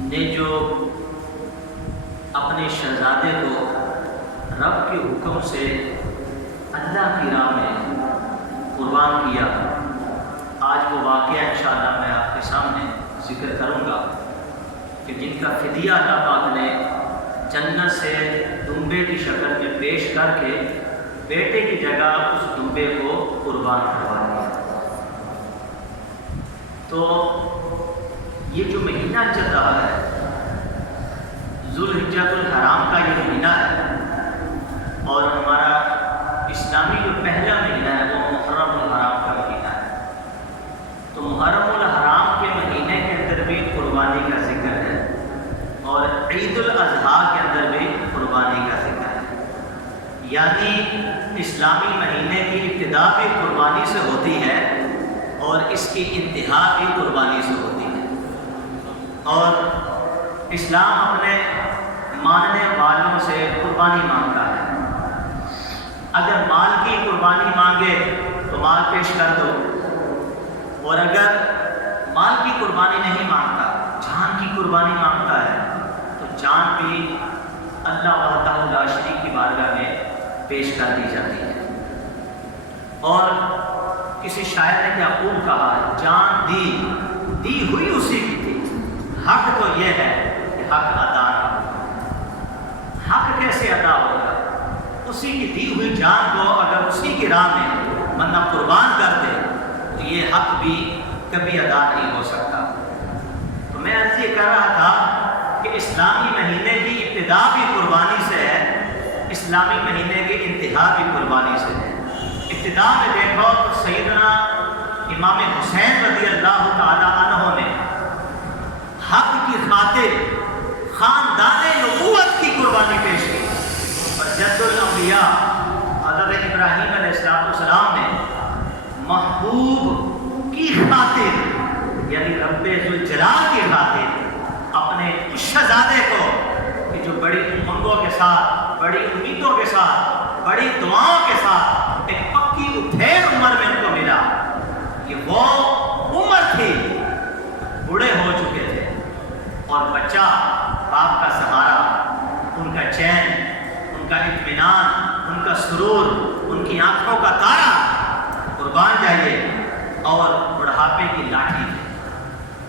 نے جو اپنے شہزادے کو رب کے حکم سے اللہ کی راہ میں قربان کیا، آج وہ واقعہ انشاءاللہ میں آپ کے سامنے ذکر کروں گا کہ جن کا فدیہ اللہ پاک نے جنت سے دمبے کی شکل میں پیش کر کے بیٹے کی جگہ اس دمبے کو قربان کروا دیا۔ تو یہ جو مہینہ چل رہا ہے ذوالحجۃ الحرام کا یہ مہینہ ہے، اور ہمارا اسلامی جو پہلا مہینہ ہے وہ محرم الحرام کا مہینہ ہے۔ تو محرم الحرام کے مہینے کے اندر بھی قربانی کا ذکر ہے، اور عید الاضحیٰ کے اندر بھی قربانی کا ذکر ہے، یعنی اسلامی مہینے کی ابتدا بھی قربانی سے ہوتی ہے اور اس کی انتہا بھی قربانی سے ہوتی ہے۔ اور اسلام اپنے ماننے والوں سے قربانی مانگتا ہے۔ اگر مال کی قربانی مانگے تو مال پیش کر دو، اور اگر مال کی قربانی نہیں مانگتا، جان کی قربانی مانگتا ہے، تو جان بھی اللہ وحدہ لا شریک کی بارگاہ میں پیش کر دی جاتی ہے۔ اور کسی شاعر نے کیا خوب کہا، جان دی ہوئی اسی کی تھی، حق تو یہ ہے کہ حق ادا نہ ہو۔ حق کیسے ادا ہوگا؟ اسی کی دی ہوئی جان کو اگر اسی کی راہ میں بندہ قربان کر دے تو یہ حق بھی کبھی ادا نہیں ہو سکتا۔ تو میں عرض یہ کر رہا تھا کہ اسلامی مہینے کی ابتدا بھی قربانی سے ہے، اسلامی مہینے کی انتہا بھی قربانی سے ہے۔ ابتدا میں دیکھو تو سیدنا امام حسین رضی اللہ تعالی عنہ نے حق کی خاطر خاندان نبوت کی قربانی پیش کی، اور جد الانبیاء حضرت ابراہیم علیہ السلام نے محبوب کی خاطر یعنی رب ذوالجلال کی خاطر اپنے اس شہزادے کو کہ جو بڑی امنگوں کے ساتھ، بڑی امیدوں کے ساتھ، بڑی دعاؤں کے ساتھ ایک پکی اتھیڑ عمر میں ان کو ملا، یہ وہ عمر تھی بوڑھے ہو چکے تھے، اور بچہ باپ کا سہارا، ان کا چین، ان کا اطمینان، ان کا سرور، ان کی آنکھوں کا تارا قربان جائیے، اور بڑھاپے کی لاٹھی تھی۔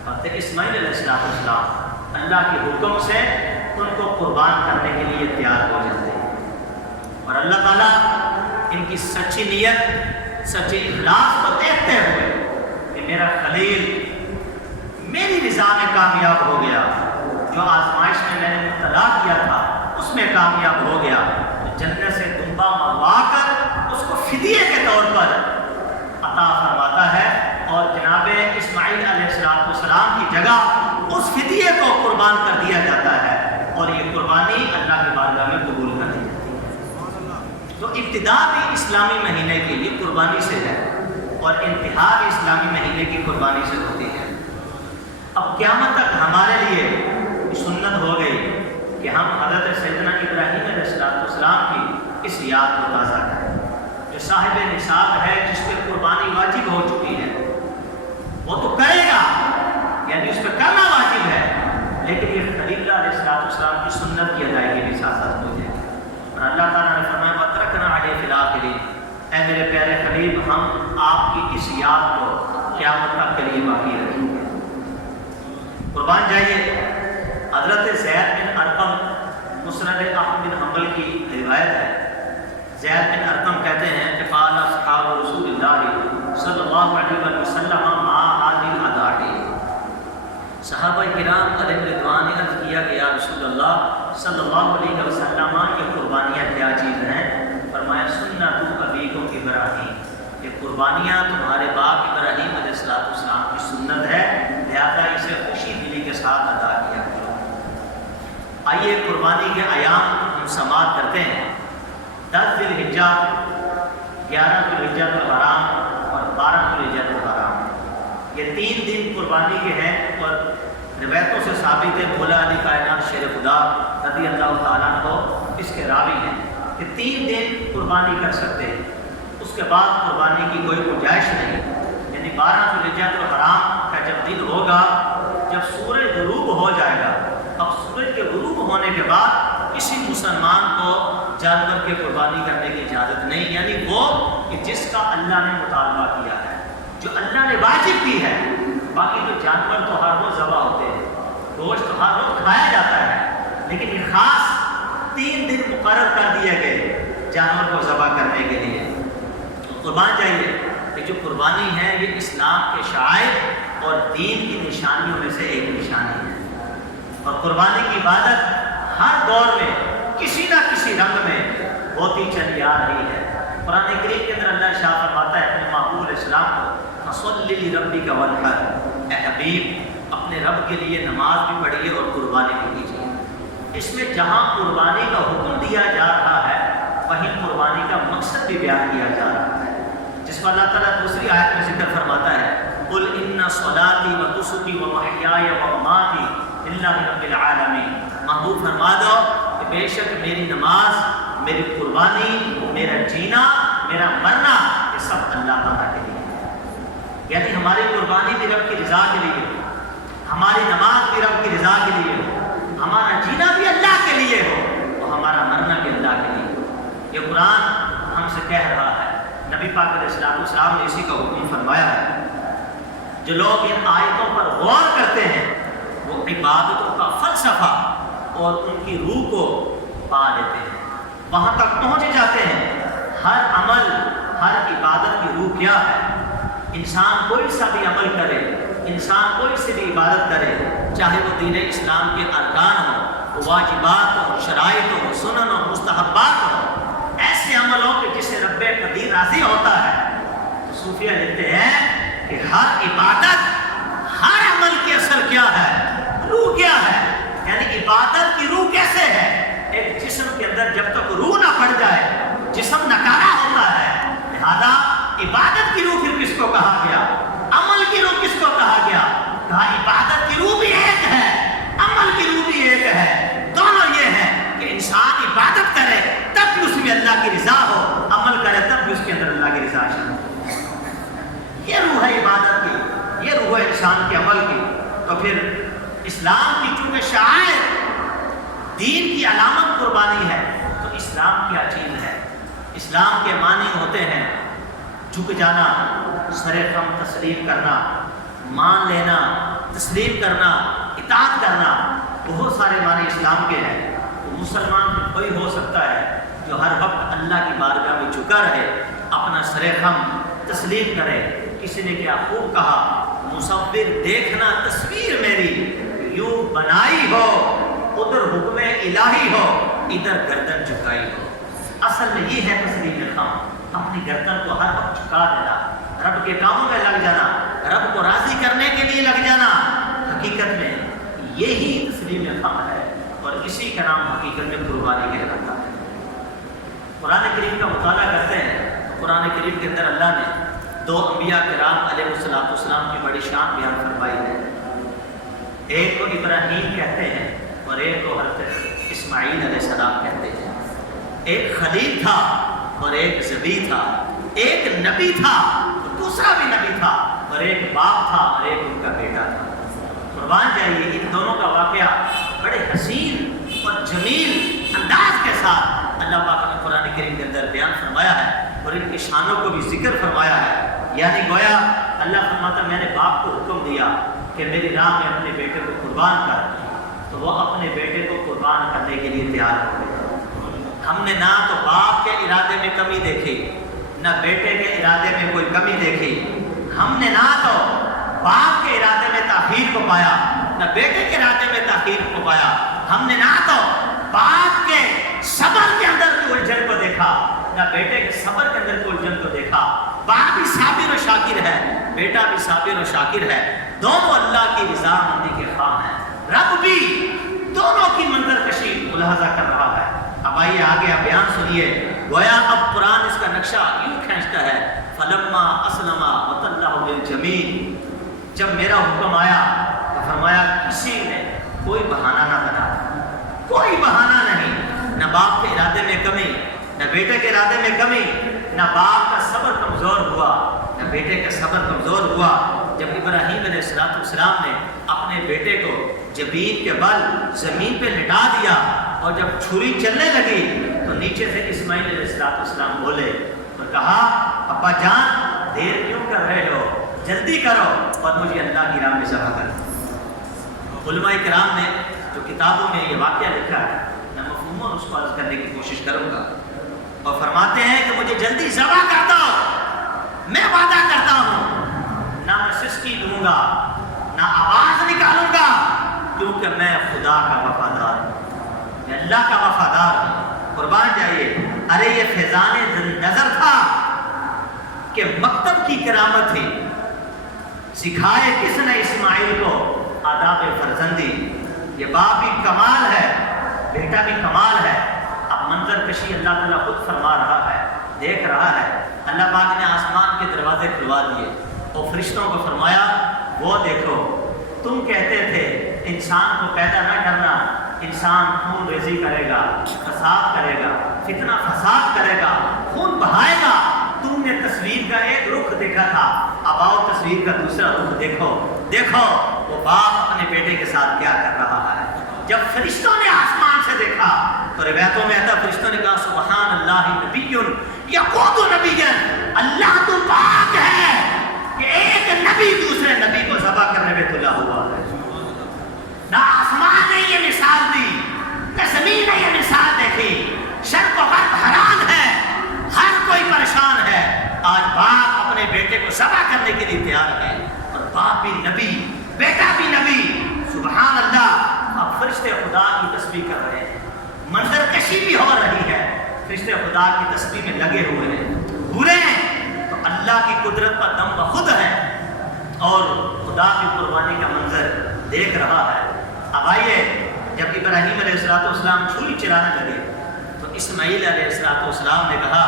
حضرت اسماعیل علیہ السلام اللہ کے حکم سے ان کو قربان کرنے کے لیے تیار ہو جاتے ہیں، اور اللہ تعالیٰ ان کی سچی نیت، سچے اخلاص کو دیکھتے ہوئے کہ میرا خلیل میری رضا میں کامیاب ہو گیا، جو آزمائش میں نے مبتلا کیا تھا اس میں کامیاب ہو گیا، تو جنت سے دمبا منگوا کر اس کو فدیے کے طور پر عطا فرماتا ہے، اور جناب اسماعیل علیہ السلام کی جگہ اس فدیے کو قربان کر دیا جاتا ہے، اور یہ قربانی اللہ کی بارگاہ میں قبول کر دی جاتی ہے۔ تو ابتدا بھی اسلامی مہینے کے لیے قربانی سے ہے، اور انتہا بھی اسلامی مہینے کی قربانی سے ہوتی ہے۔ اب قیامت تک ہمارے لیے سنت ہو گئی کہ ہم حضرت سیدنا ابراہیم علیہ السلام کی اس یاد کو تازہ کریں۔ جو صاحب نصاب ہے، جس پہ قربانی واجب ہو چکی ہے، وہ تو کرے گا، یعنی اس پہ کرنا واجب ہے، لیکن یہ خلیل علیہ السلام کی سنت کی ادائیگی بھی ساتھ ساتھ ہو جائے گی۔ اور اللہ تعالیٰ نے فرمایا وَتَرَكْنَا عَلَيْهِ فِي الْآخِرِينَ، اے میرے پیارے خلیل، ہم آپ کی اس یاد کو قیامت تک کے لیے باقی رکھیں گے۔ قربان جائیے۔ حضرت زید بن ارقم، مسند احمد بن حنبل کی روایت ہے، زید بن ارقم کہتے ہیں کہ قال اصحاب رسول اللہ صلی اللہ علیہ وسلم مع هذه الأضاحي، صحابہ کرام علیہ رضوان نے عرض کیا کہ یا رسول اللہ صلی اللہ علیہ وسلم یہ قربانیاں کیا چیز ہیں؟ فرمایا سنت ابیکم ابراہیم، یہ قربانیاں تمہارے باپ ابراہیم علیہ السلام کی سنت ہے، لہذا اسے خوشی دلی کے ساتھ ادا کیا کرو۔ آئیے قربانی کے ایام ہم سماعت کرتے ہیں۔ 10 ذی الحجہ، 11 ذی الحجہ الحرام اور 12 ذی الحجہ الحرام، یہ 3 دن قربانی کے ہیں، اور روایتوں سے ثابت ہے مولا علی کائنات شیر خدا رضی اللہ تعالیٰ عنہ اس کے راوی ہیں کہ 3 دن قربانی کر سکتے ہیں، اس کے بعد قربانی کی کوئی گنجائش نہیں۔ یعنی 12 ذی الحجہ الحرام کا جب دن ہوگا، جب سورج غروب ہو جائے گا بعد کسی مسلمان کو جانور کی قربانی کرنے کی اجازت نہیں، یعنی وہ کہ جس کا اللہ نے مطالبہ کیا ہے، جو اللہ نے واجب کی ہے۔ باقی تو جانور تو ہر روز ذبح ہوتے ہیں، گوشت تو ہر روز کھایا جاتا ہے، لیکن یہ خاص 3 دن مقرر کر دیے گئے جانور کو ذبح کرنے کے لیے۔ قربان چاہیے کہ جو قربانی ہے یہ اسلام کے شعائر اور دین کی نشانیوں میں سے ایک نشانی ہے، اور قربانی کی عبادت ہر دور میں کسی نہ کسی رنگ میں ہوتی چلی آ رہی ہے۔ قرآن کریم کے اندر اللہ شاہ فرماتا ہے اپنے محبوب علیہ السلام کو، فصلی لربک وانحر، اے حبیب اپنے رب کے لیے نماز بھی پڑھیے اور قربانی بھی کیجیے۔ اس میں جہاں قربانی کا حکم دیا جا رہا ہے وہیں قربانی کا مقصد بھی بیان کیا جا رہا ہے، جس پر اللہ تعالیٰ دوسری آیت میں ذکر فرماتا ہے، قل ان صلاتی و نسکی و محیای و مماتی للہ رب العالمین، محبوب فرما دو کہ بے شک میری نماز، میری قربانی، میرا جینا، میرا مرنا یہ سب اللہ تعالیٰ کے لیے ہے۔ یعنی ہماری قربانی بھی رب کی رضا کے لیے، ہماری نماز بھی رب کی رضا کے لیے ہو، ہمارا جینا بھی اللہ کے لیے ہو، اور ہمارا مرنا بھی اللہ کے لیے ہو۔ یہ قرآن ہم سے کہہ رہا ہے، نبی پاک علیہ السلام نے اسی کا حکم فرمایا ہے۔ جو لوگ ان آیتوں پر غور کرتے ہیں وہ عبادتوں کا فلسفہ اور ان کی روح کو پا لیتے ہیں، وہاں تک پہنچ جاتے ہیں۔ ہر عمل، ہر عبادت کی روح کیا ہے؟ انسان کوئی سا بھی عمل کرے، انسان کوئی سی بھی عبادت کرے، چاہے وہ دین اسلام کے ارکان ہوں، واجبات ہوں، شرائط ہوں، سنن ہوں، مستحبات ہوں، ایسے عمل ہوں کہ جسے رب قدیر راضی ہوتا ہے، تو صوفیہ لکھتے ہیں کہ ہر عبادت، ہر عمل کی اثر کیا ہے؟ روح کیا ہے؟ یعنی عبادت کی روح کیسے ہے؟ ایک جسم کے اندر جب تک روح نہ پڑ جائے جسم نکارا ہوتا ہے، لہذا عبادت کی روح پھر کس کو کہا گیا؟ عمل کی روح کس کو کہا گیا؟ کہا عبادت کی روح بھی ایک ہے، عمل کی روح بھی ایک ہے، دونوں یہ ہے کہ انسان عبادت کرے تب بھی اس میں اللہ کی رضا ہو، عمل کرے تب بھی اس کے اندر اللہ کی رضا شامل ہو۔ یہ روح ہے عبادت کی، یہ روح ہے انسان کے عمل کی۔ تو پھر اسلام کی چونکہ شعائر، دین کی علامت قربانی ہے، تو اسلام کیا چیز ہے؟ اسلام کے معنی ہوتے ہیں جھک جانا، سر خم تسلیم کرنا، مان لینا، تسلیم کرنا، اطاعت کرنا، بہت سارے معنی اسلام کے ہیں۔ تو مسلمان کوئی ہو سکتا ہے جو ہر وقت اللہ کی بارگاہ میں جھکا رہے، اپنا سر خم تسلیم کرے۔ کسی نے کیا خوب کہا، مصور دیکھنا تصویر میری یوں بنائی ہو، ادھر حکم الہی ہو، ادھر گردن جھکائی ہو۔ اصل میں یہ ہے تسلیم خم، اپنی گردن کو ہر وقت جھکا دینا، رب کے کاموں میں لگ جانا، رب کو راضی کرنے کے لیے لگ جانا۔ حقیقت میں یہی تسلیم خم ہے، اور اسی کا نام حقیقت میں قربانی کہلاتا ہے۔ قرآن کریم کا مطالعہ کرتے ہیں تو قرآن کریم کے اندر اللہ نے 2 انبیاء کرام علیہ السلام کی بڑی شان بیان فرمائی ہے۔ ایک کو ابراہیم کہتے ہیں اور ایک کو حضرت اسماعیل علیہ السلام کہتے ہیں۔ ایک خلیل تھا اور ایک ذبی تھا، ایک نبی تھا دوسرا بھی نبی تھا، اور ایک باپ تھا اور ایک ان کا بیٹا تھا۔ قربان جائیے ان دونوں کا واقعہ بڑے حسین اور جمیل انداز کے ساتھ اللہ پاک نے قرآن کریم کے اندر بیان فرمایا ہے، اور ان کی شانوں کو بھی ذکر فرمایا ہے۔ یعنی گویا اللہ فرماتا میں نے باپ کو حکم دیا کہ میری راہ میں اپنے بیٹے کو قربان کر، تو وہ اپنے بیٹے کو قربان کرنے کے لیے تیار ہو گئے۔ ہم نے نہ تو باپ کے ارادے میں کمی دیکھی، نہ بیٹے کے ارادے میں کوئی کمی دیکھی۔ ہم نے نہ تو باپ کے ارادے میں تاخیر کو پایا، نہ بیٹے کے ارادے میں تاخیر کو پایا۔ ہم نے نہ تو باپ کے صبر کے اندر کوئی الجھن کو دیکھا، نہ بیٹے کے صبر کے اندر کوئی الجھن کو دیکھا۔ باپ بھی صابر و شاکر ہے، بیٹا بھی صابر و شاکر ہے، دونوں اللہ کی رضا مندی کے خواہاں ہیں۔ رب بھی دونوں کی منظر کشی ملاحظہ کر رہا ہے۔ اب آئیے آگے آپ بیان سنیے، گویا اب قرآن اس کا نقشہ یوں کھینچتا ہے، فلما اسلم وتلہ للجبین، جب میرا حکم آیا تو فرمایا کسی نے کوئی بہانہ نہ بنا، کوئی بہانہ نہیں، نہ باپ کے ارادے میں کمی، نہ بیٹے کے ارادے میں کمی، نہ باپ کا صبر کمزور ہوا، نہ بیٹے کا صبر کمزور ہوا۔ جب ابراہیم علیہ السلام نے اپنے بیٹے کو جبین کے بل زمین پہ لٹا دیا اور جب چھری چلنے لگی تو نیچے سے اسماعیل علیہ السلام بولے اور کہا ابا جان دیر کیوں کر رہے ہو، جلدی کرو اور مجھے اللہ کی راہ میں ذبح کر۔ علماء کرام نے جو کتابوں میں یہ واقعہ لکھا ہے میں مفہوم اس کو عرض کرنے کی کوشش کروں گا، اور فرماتے ہیں کہ مجھے جلدی ذبح کر دو، میں وعدہ کرتا ہوں نہ میں سسکی دوں گا نہ آواز نکالوں گا، کیونکہ میں خدا کا وفادار ہوں، میں اللہ کا وفادار ہوں۔ قربان جائیے، ارے یہ فیضان نظر تھا کہ مکتب کی کرامت تھی، سکھائے کس نے اسماعیل کو آداب فرزندی، یہ باپ بھی کمال ہے بیٹا بھی کمال ہے۔ اب منظر کشی اللہ تعالیٰ خود فرما رہا ہے، دیکھ رہا ہے۔ اللہ پاک نے آسمان کے دروازے کھلوا دیے اور فرشتوں کو فرمایا وہ دیکھو تم کہتے تھے انسان کو پیدا نہ کرنا، انسان خون ریزی کرے گا، فساد کرے گا، فتنہ فساد کرے گا، خون بہائے گا۔ تم نے تصویر کا ایک رخ دیکھا تھا، اب آؤ تصویر کا دوسرا رخ دیکھو۔ دیکھو وہ باپ اپنے بیٹے کے ساتھ کیا کر رہا ہے۔ جب فرشتوں نے آسمان سے دیکھا تو روایتوں میں آتا فرشتوں نے کہا سبحان اللہ نبی یقود نبی، اللہ تو پاک ہے کہ ایک نبی دوسرے نبی کو ذبح کرنے میں تلا ہوا ہے۔ نہ آسمان نے یہ مثال دی، نہ زمین نے یہ مثال دیکھی، شرق و غرب حیران ہے، ہر کوئی پریشان ہے۔ آج باپ اپنے بیٹے کو ذبح کرنے کے لیے تیار ہے، اور باپ بھی نبی بیٹا بھی نبی، سبحان اللہ۔ اب فرشتے خدا کی تسبیح کر رہے ہیں، منظر کشی بھی ہو رہی ہے، فرشتے خدا کی تسبیح میں لگے ہوئے ہیں، پورے ہیں تو اللہ کی قدرت پر دم بخود ہے، اور خدا کی قربانی کا منظر دیکھ رہا ہے۔ اب آئیے، جب ابراہیم علیہ السلام چھری چلانے لگے تو اسماعیل علیہ السلام نے کہا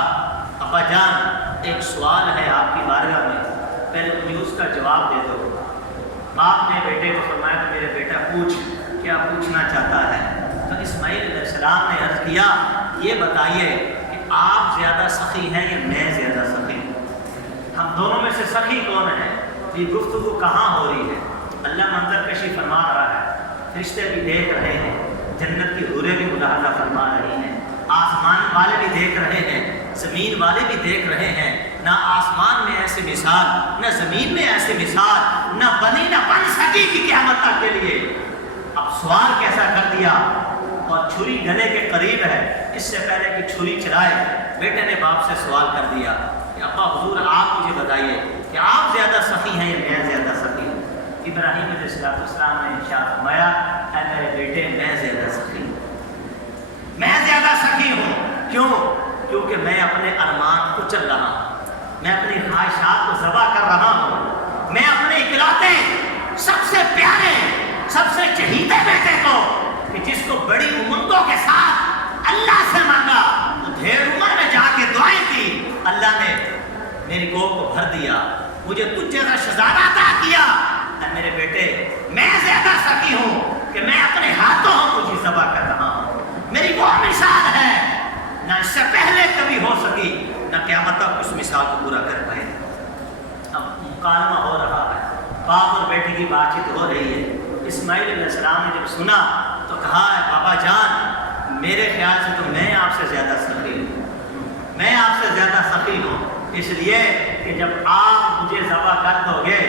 ابا جان ایک سوال ہے آپ کی بارگاہ میں، پہلے مجھے اس کا جواب دے دو۔ باپ نے بیٹے کو فرمایا کہ میرے بیٹا پوچھ، کیا پوچھنا چاہتا ہے؟ تو اسماعیل علیہ السلام نے عرض کیا یہ بتائیے کہ آپ زیادہ سخی ہیں یا میں زیادہ سخی ہوں؟ ہم دونوں میں سے سخی کون ہے؟ یہ گفتگو کہاں ہو رہی ہے؟ اللہ منظر کشی فرما رہا ہے، فرشتے بھی دیکھ رہے ہیں، جنت کی حوریں بھی ملاحظہ فرما رہی ہیں، آسمان والے بھی دیکھ رہے ہیں، زمین والے بھی دیکھ رہے ہیں۔ نہ آسمان میں ایسی مثال، نہ زمین میں ایسی مثال، نہ بنی نہ بن سکی کی قیامت تک کے لیے۔ اب سوال کیسا کر دیا، اور چھری گلے کے قریب ہے، اس سے پہلے کہ چھری چلائے بیٹے نے باپ سے سوال کر دیا کہ ابا حضور آپ مجھے بتائیے کہ آپ زیادہ سخی ہیں یا میں زیادہ سخی ہوں؟ ابراہیم علیہ السلام نے ارشاد فرمایا اے میرے بیٹے میں زیادہ سخی ہوں، میں زیادہ سخی ہوں۔ کیوں؟ کیونکہ میں اپنے ارمان کو چل رہا ہوں، میں اپنی خواہشات کو ذبح کر رہا ہوں، میں اپنے اکلوتے سب سے پیارے سب سے چہیتے بیٹے کو کہ جس کو بڑی امنگوں کے ساتھ اللہ سے مانگا، وہ ڈھیر عمر میں جا کے دعائیں کی، اللہ نے میری گود کو بھر دیا، مجھے تجھ جیسا شہزادہ عطا کیا۔ اے میرے بیٹے میں زیادہ سخی ہوں کہ میں اپنے ہاتھوں تجھے ذبح کر رہا ہوں۔ میری وہ مثال ہے نہ اس سے پہلے کبھی ہو سکی، نہ قیامت تک اس مثال کو پورا کر پائے۔ اب مکالمہ ہو رہا ہے، باپ اور بیٹے کی بات چیت ہو رہی ہے۔ اسماعیل علیہ السلام نے جب سنا تو کہا بابا جان میرے خیال سے تو میں آپ سے زیادہ سخی ہوں، میں آپ سے زیادہ سخی ہوں، اس لیے کہ جب آپ مجھے ذبح کر دو گے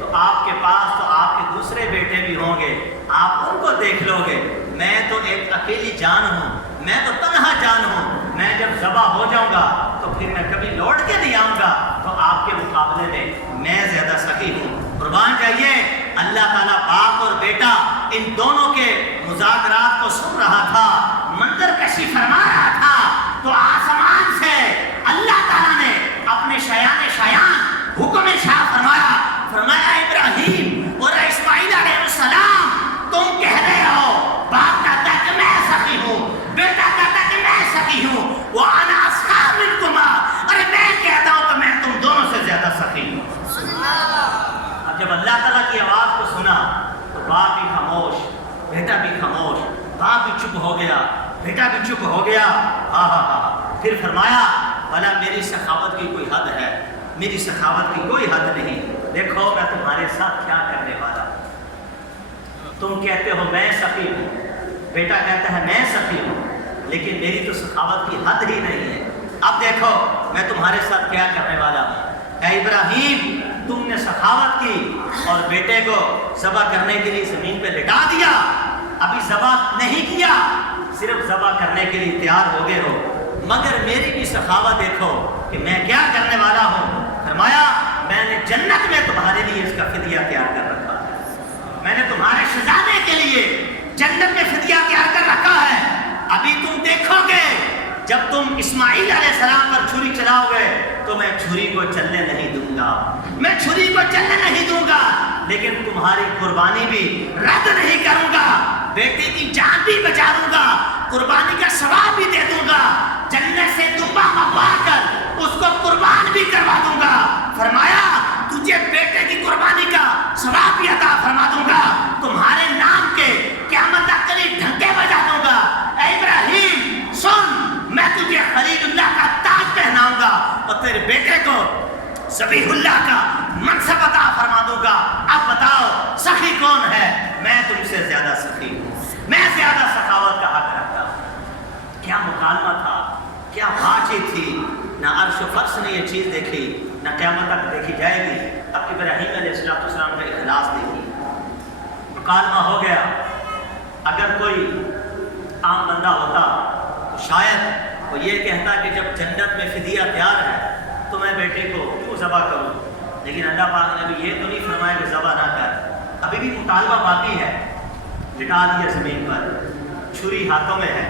تو آپ کے پاس تو آپ کے دوسرے بیٹے بھی ہوں گے، آپ ان کو دیکھ لو گے، میں تو ایک اکیلی جان ہوں، میں تو تنہا جان ہوں، میں جب ذبح ہو جاؤں گا تو پھر میں کبھی لوٹ کے نہیں آؤں گا، تو آپ کے مقابلے میں زیادہ سخی ہوں۔ قربان جائیے، اللہ تعالیٰ باپ اور بیٹا ان دونوں کے مذاکرات کو سن رہا تھا، منظر کشی فرما رہا تھا، تو آسمان سے اللہ تعالیٰ نے اپنے شایان حکم ارشاد فرمایا ابراہیم اور اسماعیل علیہ السلام تم کہہ رہے ہو باپ کہتا ہے کہ میں سخی ہوں، بیٹا کہتا ہے کہ میں سخی ہوں، وَأَنَا أَسْخَىٰ مِنْكُمَا، ارے میں کہتا ہوں کہ میں تم دونوں سے زیادہ سخی ہوں۔ اب جب اللہ تعالیٰ کی آواز کو سنا تو باپ بھی خاموش، بیٹا بھی خاموش، باپ بھی چپ ہو گیا، بیٹا بھی چپ ہو گیا۔ پھر فرمایا بھلا میری سخاوت کی کوئی حد ہے؟ میری سخاوت کی کوئی حد نہیں، دیکھو میں تمہارے ساتھ کیا کرنے والا۔ تم کہتے ہو میں سخی ہوں، بیٹا کہتا ہے میں سخی ہوں لیکن میری تو سخاوت کی حد ہی نہیں ہے، اب دیکھو میں تمہارے ساتھ کیا کرنے والا ہوں۔ اے ابراہیم تم نے سخاوت کی اور بیٹے کو ذبح کرنے کے لیے زمین پہ لٹا دیا، ابھی ذبح نہیں کیا، صرف ذبح کرنے کے لیے تیار ہو گئے ہو، مگر میری بھی سخاوت دیکھو کہ میں کیا کرنے والا ہوں۔ فرمایا میں نے جنت میں تمہارے لیے اس کا فدیہ تیار کر رکھا ہے، میں نے تمہارے شہزادے کے لیے جنت میں فدیہ تیار کر رکھا ہے، ابھی تم دیکھو گے جب تم اسماعیل علیہ السلام پر چھری چلاؤ گے تو میں چھری کو چلنے نہیں دوں گا، میں چھری کو چلنے نہیں دوں گا، لیکن تمہاری قربانی بھی رد نہیں کروں گا، بیٹے کی جان بھی بچا دوں گا، قربانی کا ثواب بھی دے دوں گا، جنت سے دمبا منگوا کر اس کو قربان بھی کروا دوں گا۔ فرمایا تجھے بیٹے کی قربانی کا ثواب بھی عطا فرما دوں گا، تمہارے نام کے قیامت تک کے لیے ڈھنکے بجا دوں گا۔ اے ابراہیم سن، میں تجھے خلیل اللہ کا تاج پہناؤں گا اور تیرے بیٹے کو ذبیح اللہ کا منصب عطا فرما دوں گا۔ اب بتاؤ سخی کون ہے؟ میں تم سے زیادہ سخی ہوں، میں زیادہ سخاوت کا حق رکھتا ہوں۔ کیا مکالمہ تھا، کیا بات چیت تھی، نہ عرش و فرش نے یہ چیز دیکھی، نہ قیامت تک دیکھی جائے گی۔ اب ابراہیم علیہ السلام کا اخلاص دیکھی، مکالمہ ہو گیا۔ اگر کوئی عام بندہ ہوتا تو شاید وہ یہ کہتا کہ جب جنت میں فدیہ تیار ہے تو میں بیٹے کو کیوں ذبح کروں، لیکن اللہ پاک نے بھی یہ تو نہیں فرمایا کہ ذبح نہ کر، ابھی بھی مطالبہ باقی ہے۔ لٹا دیا زمین پر، چھری ہاتھوں میں ہے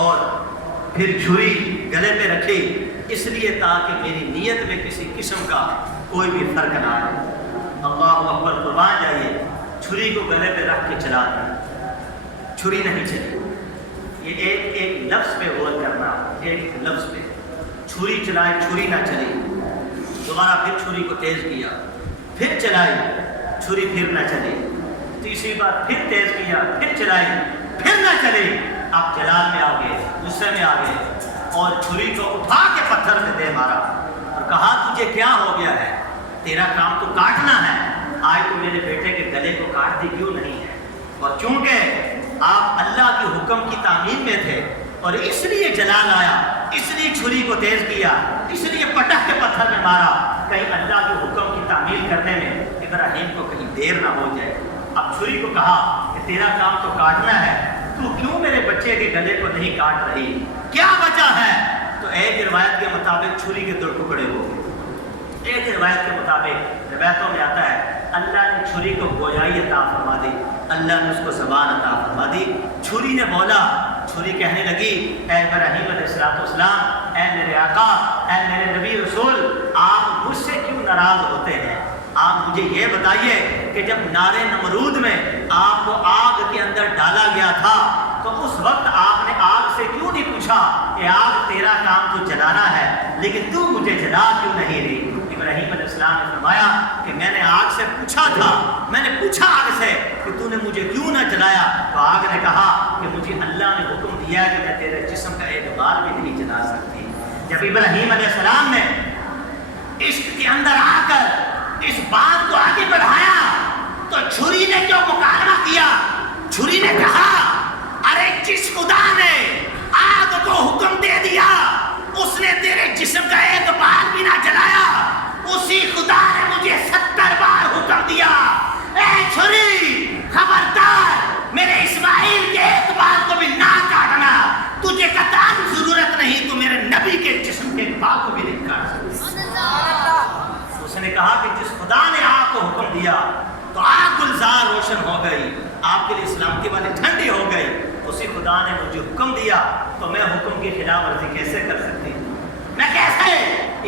اور پھر چھری گلے پہ رکھی، اس لیے تاکہ میری نیت میں کسی قسم کا کوئی بھی فرق نہ آئے۔ اللہ اکبر، قربان جائیے، چھری کو گلے پہ رکھ کے چلا دیا، چھری نہیں چلی۔ یہ ایک لفظ پہ غور کرنا، ایک لفظ پہ، چھری چلائی چھری نہ چلی، دوبارہ پھر چھری کو تیز کیا، پھر چلائی چھری پھر نہ چلی، تیسری بار پھر تیز کیا، پھر چلائی پھر نہ چلی۔ اب جلال میں آ گئے، غصے میں آ گئے اور چھری کو اٹھا کے پتھر سے دے مارا اور کہا تجھے کیا ہو گیا ہے، تیرا کام تو کاٹنا ہے، آج تو میرے بیٹے کے گلے کو کاٹتی کیوں نہیں ہے؟ اور چونکہ آپ اللہ کے حکم کی تعمیل میں تھے اور اس لیے جلال آیا، اس لیے چھری کو تیز کیا، اس لیے پٹک کے پتھر میں مارا، کہیں اللہ کے حکم کی تعمیل کرنے میں ابراہیم کو کہیں دیر نہ ہو جائے۔ اب چھری کو کہا کہ تیرا کام تو کاٹنا ہے، تو کیوں میرے بچے کے گلے کو نہیں کاٹ رہی، کیا وجہ ہے؟ تو ایک روایت کے مطابق چھری کے 2 ٹکڑے ہو گئے، ایک روایت کے مطابق، روایتوں میں آتا ہے اللہ نے چھری کو گویائی عطا فرما دی، اللہ نے اس کو زبان عطا فرما دی۔ چھری نے بولا، چھری کہنے لگی اے ابراہیم علیہ السلام، اے میرے آقا، اے میرے نبی رسول، آپ مجھ سے کیوں ناراض ہوتے ہیں؟ آپ مجھے یہ بتائیے کہ جب نار نمرود میں آپ کو آگ کے اندر ڈالا گیا تھا تو اس وقت آپ نے آگ سے کیوں نہیں پوچھا کہ آگ تیرا کام تو جلانا ہے لیکن تو مجھے جلا کیوں نہیں رہی؟ ابراہیم علیہ السلام نے فرمایا کہ میں نے آگ سے پوچھا تھا، میں نے پوچھا آگ سے کہ تو نے مجھے کیوں نہ جلایا، تو آگ نے کہا کہ مجھے اللہ نے حکم دیا کہ میں تیرے جسم کا ایک بال بھی نہیں جلا سکتی۔ جب ابراہیم علیہ السلام نے عشق کے اندر آ کر اس بات کو آگے بڑھایا تو چھری نے کیوں مکالمہ کیا؟ چھری نے کہا ارے جس خدا نے آگ کو حکم دے دیا اس نے تیرے جسم کا ایک بال بھی نہ جلایا، اسی خدا نے مجھے 70 بار حکم دیا، اے چھری خبردار میرے اسماعیل کے ایک بال کو بھی نہ کاٹنا، تجھے قطعاً ضرورت نہیں، تو میرے نبی کے جسم کے ایک بال کو بھی نہیں کاٹ سکتی۔ اس نے کہا کہ جس خدا نے آگ کو حکم دیا تو آگ گلزار روشن ہو گئی، آپ کے لیے اسلام کی باتیں ٹھنڈی ہو گئی، اسی خدا نے مجھے حکم دیا تو میں حکم کی خلاف ورزی کیسے کر سکتی ہوں؟ میں کیسے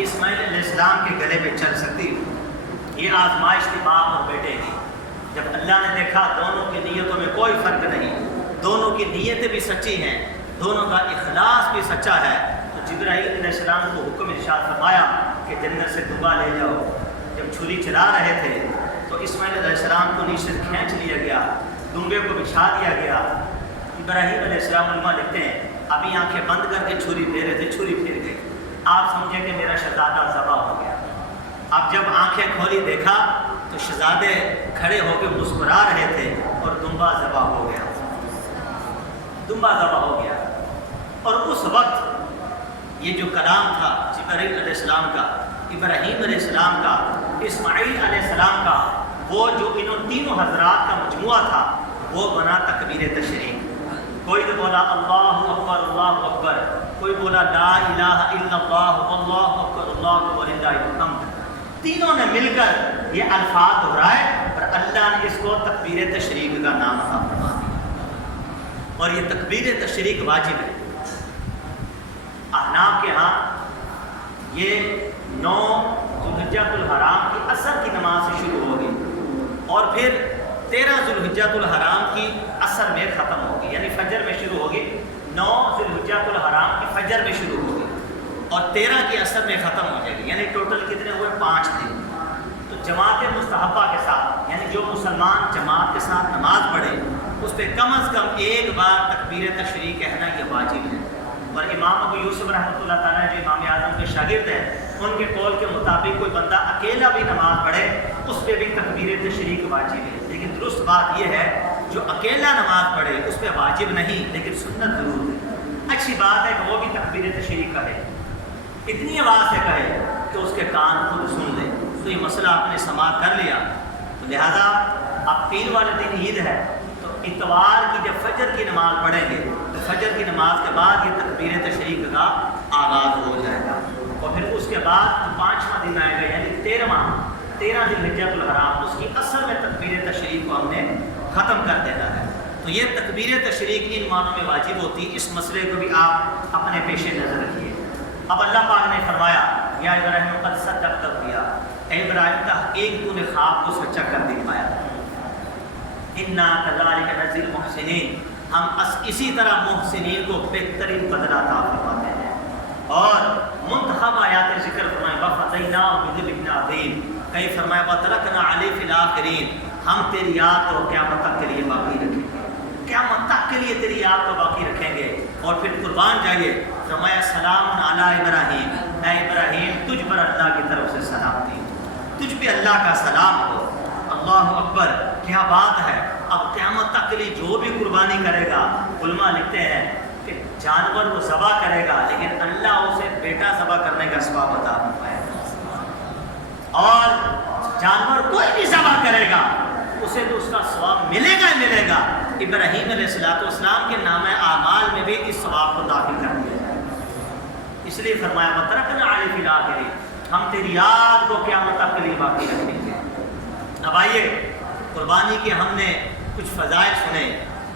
اسماعیل علیہ السلام کے گلے پہ چل سکتی ہوں؟ یہ آزمائش تھی باپ اور بیٹے کی۔ جب اللہ نے دیکھا دونوں کی نیتوں میں کوئی فرق نہیں، دونوں کی نیتیں بھی سچی ہیں، دونوں کا اخلاص بھی سچا ہے، تو جبرائیل علیہ السلام کو حکم ارشاد فرمایا کہ جنت سے دبا لے جاؤ۔ جب چھری چلا رہے تھے تو اسماعیل علیہ السلام کو نیچے کھینچ لیا گیا، دنبے کو بچھا دیا گیا۔ ابراہیم علیہ السلام علماء لکھتے ہیں ابھی آنکھیں بند کر کے چھری پھیرے تھے، چھری پھر گئی، آپ سمجھیں کہ میرا شہزادہ ذبح ہو گیا۔ اب جب آنکھیں کھولی دیکھا تو شہزادے کھڑے ہو کے مسکرا رہے تھے اور دمبا ذبح ہو گیا۔ دمبا ذبح ہو گیا، اور اس وقت یہ جو کلام تھا جبرائیل علیہ السلام کا، ابراہیم علیہ السلام کا، اسماعیل علیہ السلام کا، وہ جو انہوں تینوں حضرات کا مجموعہ تھا وہ بنا تکبیر تشریق۔ کوئی تو بولا اللہ اکبر اللہ اکبر، کوئی بولا لا الہ الا اللہ اللہ اکبر اللہ وللہ الحمد۔ تینوں نے مل کر یہ الفاظ دہرائے اور اللہ نے اس کو تکبیر تشریق کا نام عطا فرما دیا، اور یہ تکبیر تشریق واجب ہے۔ احناف کے ہاں یہ 9 ذوالحجۃ الحرام کی عصر کی نماز سے شروع ہوگی اور پھر 13 ذوالحجۃ الحرام کی عصر میں ختم ہوگی، یعنی فجر میں شروع ہوگی۔ 9 ذوالحجۃ الحرام کی فجر میں شروع ہوگی اور 13 کی عصر میں ختم ہو جائے گی، یعنی ٹوٹل کتنے ہوئے؟ 5 دن۔ تو جماعت مستحبہ کے ساتھ، یعنی جو مسلمان جماعت کے ساتھ نماز پڑھے اس پہ کم از کم ایک بار تکبیر تشریق کہنا یہ واجب ہے۔ اور امام ابو یوسف رحمۃ اللہ تعالیٰ جو امام اعظم کے شاگرد ہیں، ان کے قول کے مطابق کوئی بندہ اکیلا بھی نماز پڑھے اس پہ بھی تکبیر تشریق واجب ہے، لیکن درست بات یہ ہے جو اکیلا نماز پڑھے اس پہ واجب نہیں لیکن سنت ضرور ہے۔ اچھی بات ہے کہ وہ بھی تکبیر تشریق کہے، اتنی آواز سے کہے کہ اس کے کان خود سن لے۔ تو یہ مسئلہ آپ نے سماعت کر لیا، تو لہٰذا اب پیر والے دن عید ہے، تو اتوار کی جب فجر کی نماز پڑھیں گے تو فجر کی نماز کے بعد یہ تکبیر تشریق کا آغاز ہو جائے گا، اور پھر اس کے بعد 5واں دن آئے گا، یعنی 13 ذوالحجۃ الحرام، اس کی اصل میں تکبیر تشریق کو ہم نے ختم کر دینا ہے۔ تو یہ تکبیر تشریق ان معنوں میں واجب ہوتی، اس مسئلے کو بھی آپ اپنے پیش نظر رکھیے۔ اب اللہ پاک نے فرمایا یا ابراہیم قد صدقت الرؤیا، اے ابراہیم تحقیق تو نے خواب کو سچا کر دکھایا۔ انا کذالک نجزی المحسنین، ہم اسی طرح محسنین کو بہترین بدلہ عطا فرماتے ہیں۔ اور منتخب آیات ذکر فرمائے وَفَدَيْنَاهُ بِذِبْحٍ عَظِيمٍ، کہیں فرمایا وَتَرَكْنَا عَلَيْهِ فِي الْآخِرِينَ، ہم تیری یاد کو قیامت تک کے لیے باقی رکھیں گے، قیامت تک کے لیے تیری یاد کو باقی رکھیں گے۔ اور پھر قربان جائیے، فرمایا سلام علی ابراہیم، اے ابراہیم تجھ پر اللہ کی طرف سے سلامتی، تجھ پہ اللہ کا سلام ہو۔ اللہ اکبر، کیا بات ہے! اب قیامت تک کے لیے جو بھی قربانی کرے گا، علماء لکھتے ہیں کہ جانور وہ ذبح کرے گا لیکن اللہ اسے بیٹا ذبح کرنے کا ثواب عطا فرمائے گا، اور جانور کوئی بھی ذبح کرے گا اسے تو اس کا ثواب ملے گا ہی ملے گا۔ ابراہیم علیہ السلام کے نام اعمال میں بھی اس ثواب کو داخل کر دیا جائے، اس لیے فرمایا وَتَرَكْنَا عَلَيْهِ فِي الْآخِرِينَ، ہم تیری یاد کو قیامت تک کے لیے باقی رکھیں گے۔ اب آئیے، قربانی کے ہم نے کچھ فضائل سنے،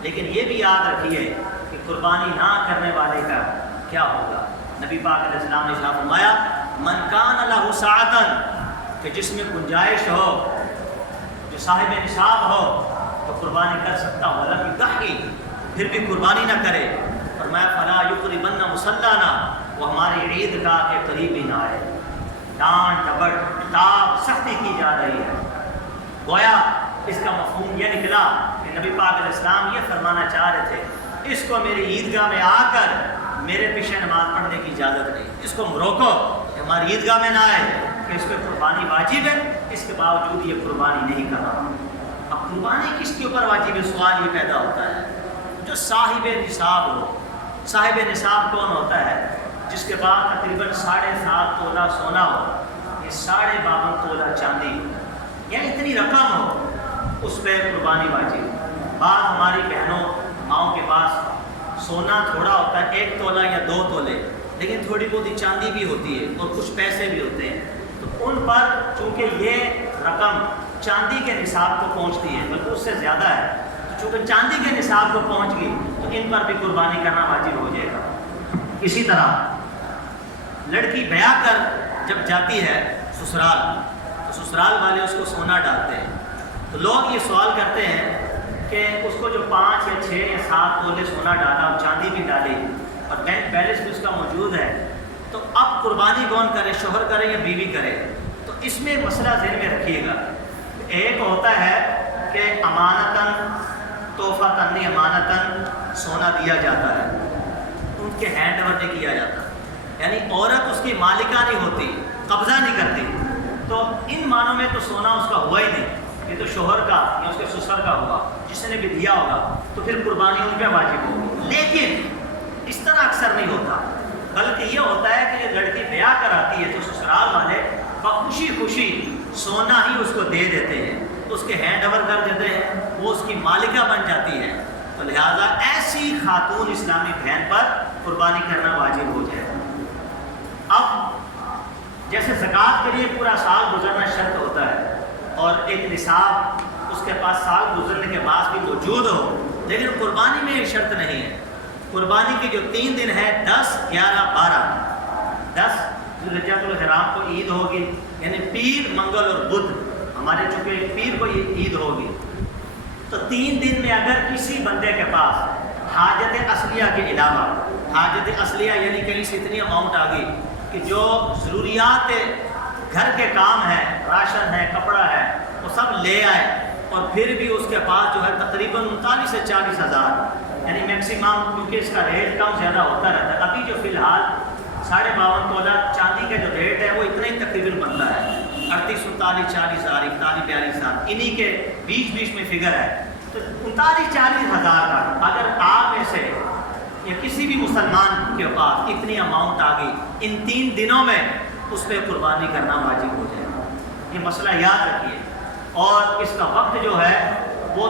لیکن یہ بھی یاد رکھیے کہ قربانی نہ کرنے والے کا کیا ہوگا۔ نبی پاک علیہ السلام نے ارشاد فرمایا من کان لہ سعۃ، کہ جس میں گنجائش ہو، جو صاحب نصاب ہو تو قربانی کر سکتا ہو، ولم یضحی، پھر بھی قربانی نہ کرے، فرمایا فلا یقربن مصلانا، وہ ہماری عید گاہ کے قریب ہی نہ آئے۔ ڈانٹ ڈپٹ تاب سختی کی جا رہی ہے۔ گویا اس کا مفہوم یہ نکلا کہ نبی پاک علیہ السلام یہ فرمانا چاہ رہے تھے اس کو میری عیدگاہ میں آ کر میرے پیچھے نماز پڑھنے کی اجازت نہیں، اس کو روکو کہ ہماری عیدگاہ میں نہ آئے، کہ اس پہ قربانی واجب ہے، اس کے باوجود یہ قربانی نہیں کر رہا۔ اب قربانی کس کے اوپر واجب ہے؟ سوال یہ پیدا ہوتا ہے جو صاحب نصاب ہو۔ صاحب نصاب کون ہوتا ہے؟ جس کے بعد تقریباً 7.5 تولہ سونا ہو، یہ 52.5 تولہ چاندی، یعنی اتنی رقم ہو، اس پہ قربانی واجب۔ بعض ہماری بہنوں ماؤں کے پاس سونا تھوڑا ہوتا ہے، 1 تولہ یا 2 تولے، لیکن تھوڑی بہت چاندی بھی ہوتی ہے اور کچھ پیسے بھی ہوتے ہیں، تو ان پر چونکہ یہ رقم چاندی کے نصاب کو پہنچتی ہے، بلکہ اس سے زیادہ ہے، تو چونکہ چاندی کے نصاب کو پہنچ گئی تو ان پر بھی قربانی کرنا واجب ہو جائے گا۔ اسی طرح لڑکی بیاہ کر جب جاتی ہے سسرال، تو سسرال والے اس کو سونا ڈالتے ہیں، تو لوگ یہ سوال کرتے ہیں کہ اس کو جو 5 یا 6 یا 7 تولے سونا ڈالا اور چاندی بھی ڈالی اور بینک بیلنس بھی اس کا موجود ہے، تو اب قربانی کون کرے، شوہر کرے یا بیوی کرے؟ تو اس میں مسئلہ ذہن میں رکھیے گا، ایک ہوتا ہے کہ امانتاً تحفہ تنی امانتاً سونا دیا جاتا ہے، ان کے ہینڈ اوور نہیں کیا جاتا، یعنی عورت اس کی مالکہ نہیں ہوتی، قبضہ نہیں کرتی، تو ان معنوں میں تو سونا اس کا ہوا ہی نہیں، یہ تو شوہر کا یا اس کے سسر کا ہوگا، جس نے بھی دیا ہوگا، تو پھر قربانی ان پہ واجب ہوگی۔ لیکن اس طرح اکثر نہیں ہوتا، بلکہ یہ ہوتا ہے کہ جو لڑکی بیاہ کر آتی ہے تو سسرال والے خوشی خوشی سونا ہی اس کو دے دیتے ہیں، اس کے ہینڈ اوور کر دیتے ہیں، وہ اس کی مالکہ بن جاتی ہے۔ تو لہٰذا ایسی خاتون اسلامی بہن پر قربانی کرنا واجب ہو جائے۔ اب جیسے زکوٰۃ کے لیے پورا سال گزرنا شرط ہوتا ہے اور ایک نصاب اس کے پاس سال گزرنے کے بعد بھی موجود ہو، لیکن قربانی میں یہ شرط نہیں ہے۔ قربانی کے جو 3 دن ہے 10، 11، 12، 10 ذوالحجۃ الحرام کو عید ہوگی، یعنی پیر، منگل اور بدھ، ہمارے چونکہ پیر کو یہ عید ہوگی، تو 3 دن میں اگر کسی بندے کے پاس حاجت اصلیہ کے علاوہ، حاجت اصلیہ یعنی کہیں سے اتنی اماؤنٹ آ گئی کہ جو ضروریات گھر کے کام ہے، راشن ہے، کپڑا ہے، وہ سب لے آئے، اور پھر بھی اس کے پاس جو ہے تقریباً 39 سے 40 ہزار، یعنی میکسیمم، کیونکہ اس کا ریٹ کم زیادہ ہوتا رہتا ہے۔ ابھی جو فی الحال 52.5 تولہ چاندی کا جو ریٹ ہے وہ اتنا ہی تقریباً بنتا ہے، 38، 39، 40 ہزار، 41، 42 ہزار، انہی کے بیچ میں فگر ہے۔ تو 39، 40 ہزار کا اگر آپ میں سے یا کسی بھی مسلمان کے پاس اتنی اماؤنٹ آ گئی، ان 3 دنوں میں اس پہ قربانی کرنا واجب ہو جائے گا۔ یہ مسئلہ یاد رکھیے، اور اس کا وقت جو ہے وہ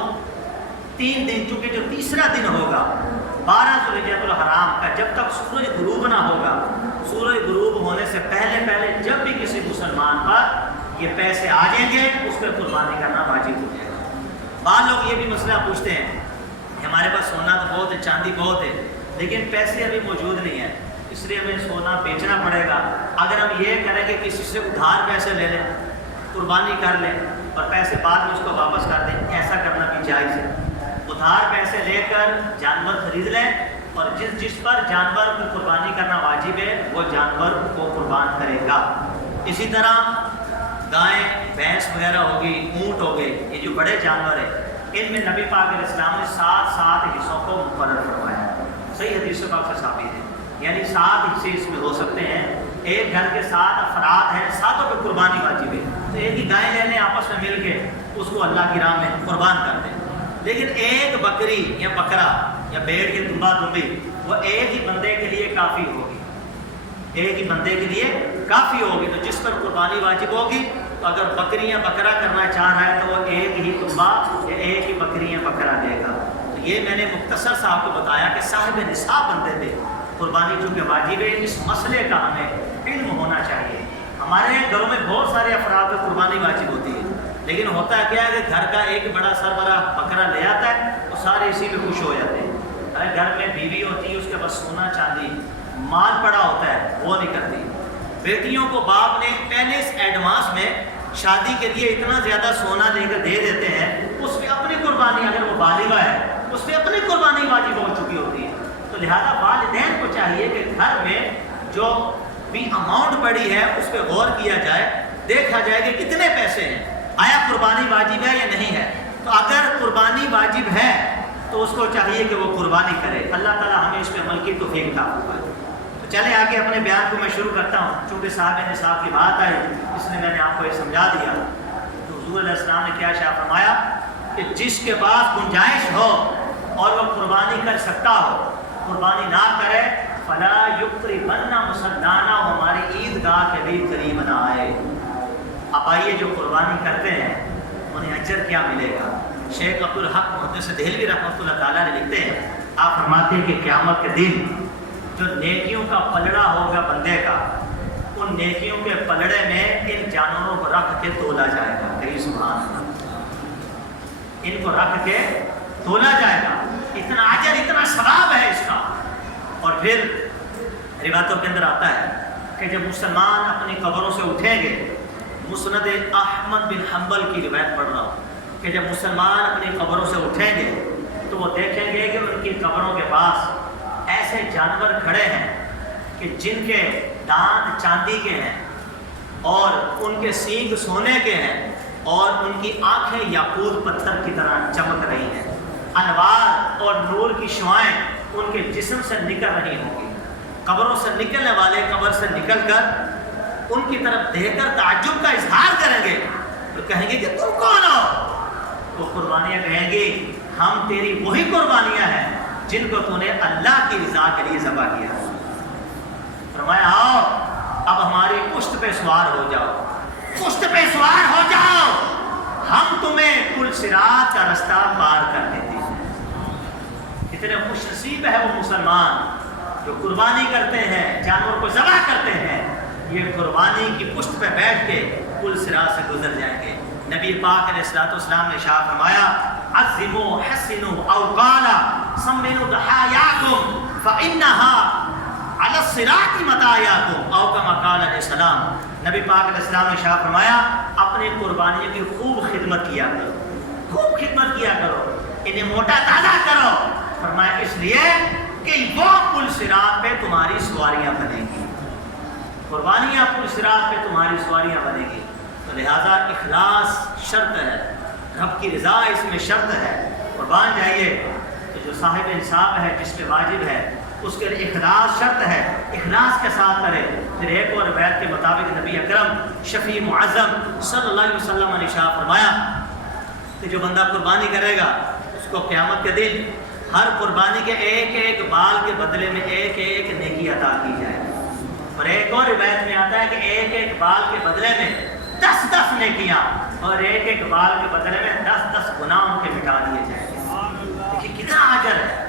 3 دن، چونکہ جو تیسرا دن ہوگا 12 ذوالحجۃ الحرام کا، جب تک سورج غروب نہ ہوگا، سورج غروب ہونے سے پہلے جب بھی کسی مسلمان پر یہ پیسے آ جائیں گے، اس پہ قربانی کرنا واجب ہو جائے گا۔ بعض لوگ یہ بھی مسئلہ پوچھتے ہیں، ہمارے پاس سونا تو بہت ہے، چاندی بہت ہے، لیکن پیسے ابھی موجود نہیں ہیں، اس لیے ہمیں سونا بیچنا پڑے گا۔ اگر ہم یہ کریں کہ کسی سے ادھار پیسے لے لیں، قربانی کر لیں اور پیسے بعد میں اس کو واپس کر دیں، ایسا کرنا بھی جائز ہے۔ ادھار پیسے لے کر جانور خرید لیں، اور جس پر جانور کو قربانی کرنا واجب ہے وہ جانور کو قربان کرے گا۔ اسی طرح گائیں، بھینس وغیرہ ہوگی، اونٹ ہو گئے، یہ جو بڑے جانور ہیں، ان میں نبی پاک علیہ السلام نے 7 حصوں کو مقرر فرمایا ہے، صحیح حدیث پاک سے ثابت ہے، یعنی 7 حصے اس میں ہو سکتے ہیں۔ ایک گھر کے 7 افراد ہیں، 7 پہ قربانی واجب ہے، تو ایک ہی گائے لے لیں، آپس میں مل کے اس کو اللہ کی راہ میں قربان کر دیں۔ لیکن ایک بکری یا بکرا یا بھیڑ یا دمبا دمبی وہ ایک ہی بندے کے لیے کافی ہوگی، ایک ہی بندے کے لیے کافی ہوگی۔ تو جس پر قربانی واجب ہوگی، تو اگر بکری یا بکرا کرنا چاہ رہا ہے تو وہ ایک ہی دمبا یا ایک ہی بکری یا بکرا دے گا۔ تو یہ میں نے مختصر صاحب کو بتایا کہ صاحب نصاب بندے تھے، قربانی چونکہ واجب ہے، اس مسئلے کا ہمیں علم ہونا چاہیے۔ ہمارے گھروں میں بہت سارے افراد پر قربانی واجب ہوتی ہے، لیکن ہوتا ہے کیا ہے کہ گھر کا ایک بڑا سربراہ بکرا لے آتا ہے، وہ سارے اسی پہ خوش ہو جاتے ہیں۔ اگر گھر میں بیوی ہوتی ہے، اس کے پاس سونا چاندی مال پڑا ہوتا ہے، وہ نہیں کرتی۔ بیٹیوں کو باپ نے پہلے اس ایڈوانس میں شادی کے لیے اتنا زیادہ سونا لے کر دے دیتے ہیں، اس پہ اپنی قربانی، اگر وہ بالغہ ہے اس پہ اپنی قربانی واجب ہو چکی ہوتی ہے۔ تو لہذا والدین کو چاہیے کہ گھر میں جو بھی اماؤنٹ پڑی ہے اس پہ غور کیا جائے، دیکھا جائے کہ کتنے پیسے ہیں، آیا قربانی واجب ہے یا نہیں ہے۔ تو اگر قربانی واجب ہے تو اس کو چاہیے کہ وہ قربانی کرے۔ اللہ تعالیٰ ہمیں اس پہ عمل کی توفیق عطا فرمائے۔ تو چلے آگے اپنے بیان کو میں شروع کرتا ہوں، چونکہ صاحب نصاب کی بات آئی اس لیے میں نے آپ کو یہ سمجھا دیا۔ تو حضور علیہ السلام نے کیا شاہ فرمایا کہ جس کے پاس گنجائش ہو اور وہ قربانی کر سکتا ہو، قربانی نہ کرے، فلا یقربن مصلانا، وہ ہماری عیدگاہ کے بھی قریب نہ آئے۔ اب آئیے جو قربانی کرتے ہیں انہیں اجر کیا ملے گا۔ شیخ عبدالحق محدث دہلوی رحمۃ اللہ تعالیٰ نے لکھتے ہیں، آپ فرماتے ہیں کہ قیامت کے دن جو نیکیوں کا پلڑا ہوگا بندے کا، ان نیکیوں کے پلڑے میں ان جانوروں کو رکھ کے تولا جائے گا۔ کہیں سبحان اللہ، ان کو رکھ کے تولا جائے گا، اتنا اجر، اتنا ثواب ہے اس کا۔ اور پھر روایتوں کے اندر آتا ہے کہ جب مسلمان اپنی قبروں سے اٹھیں گے، مسند احمد بن حنبل کی روایت پڑھ رہا ہوں کہ جب مسلمان اپنی قبروں سے اٹھیں گے تو وہ دیکھیں گے کہ ان کی قبروں کے پاس ایسے جانور کھڑے ہیں کہ جن کے دانت چاندی کے ہیں اور ان کے سینگ سونے کے ہیں اور ان کی آنکھیں یاقوت پتھر کی طرح چمک رہی ہیں، انوار اور نور کی شعائیں ان کے جسم سے نکل رہی ہوں گی۔ قبروں سے نکلنے والے قبر سے نکل کر ان کی طرف دیکھ کر تعجب کا اظہار کریں گے، تو کہیں گے کہ تم کون ہو؟ وہ قربانیاں کہیں گی ہم تیری وہی قربانیاں ہیں جن کو تو نے اللہ کی رضا کے لیے ذبح کیا۔ فرمایا آؤ اب ہماری پشت پہ سوار ہو جاؤ، پشت پہ سوار ہو جاؤ، ہم تمہیں پل صراط کا رستہ پار کر دیتے ہیں۔ اتنے خوش نصیب ہے وہ مسلمان جو قربانی کرتے ہیں، جانور کو ذبح کرتے ہیں، یہ قربانی کی پشت پہ بیٹھ کے پل صراط سے گزر جائیں گے۔ نبی پاک علیہ الصلوۃ والسلام نے ارشاد فرمایا عظموا حسنوا او قال سمنوا ضحاياكم فانها على الصراط مطاياكم او كما قال علیہ السلام۔ نبی پاک علیہ السلام نے ارشاد فرمایا اپنی قربانیوں کی خوب خدمت کیا کرو، خوب خدمت کیا کرو، انہیں موٹا تازہ کرو۔ فرمایا اس لیے کہ وہ پل صراط پہ تمہاری سواریاں بنیں گی، قربانیاں پل صراط پہ تمہاری سواریاں بنیں گی۔ تو لہٰذا اخلاص شرط ہے، رب کی رضا اس میں شرط ہے۔ قربان جائیے کہ جو صاحب انصاف ہے، جس پہ واجب ہے، اس کے لیے اخلاص شرط ہے، اخلاص کے ساتھ کرے۔ پھر ایک اور روایت کے مطابق نبی اکرم شفیع معظم صلی اللہ علیہ وسلم نے ارشاد فرمایا کہ جو بندہ قربانی کرے گا اس کو قیامت کے دن ہر قربانی کے ایک ایک بال کے بدلے میں ایک ایک نیکی عطا کی جائے گی، اور ایک اور روایت میں آتا ہے کہ ایک ایک بال کے بدلے میں 10 نیکیاں، اور ایک ایک بال کے بدلے میں 10 گناہ ان کے مٹا دیے جائیں گے۔ دیکھیے کتنا اجر ہے،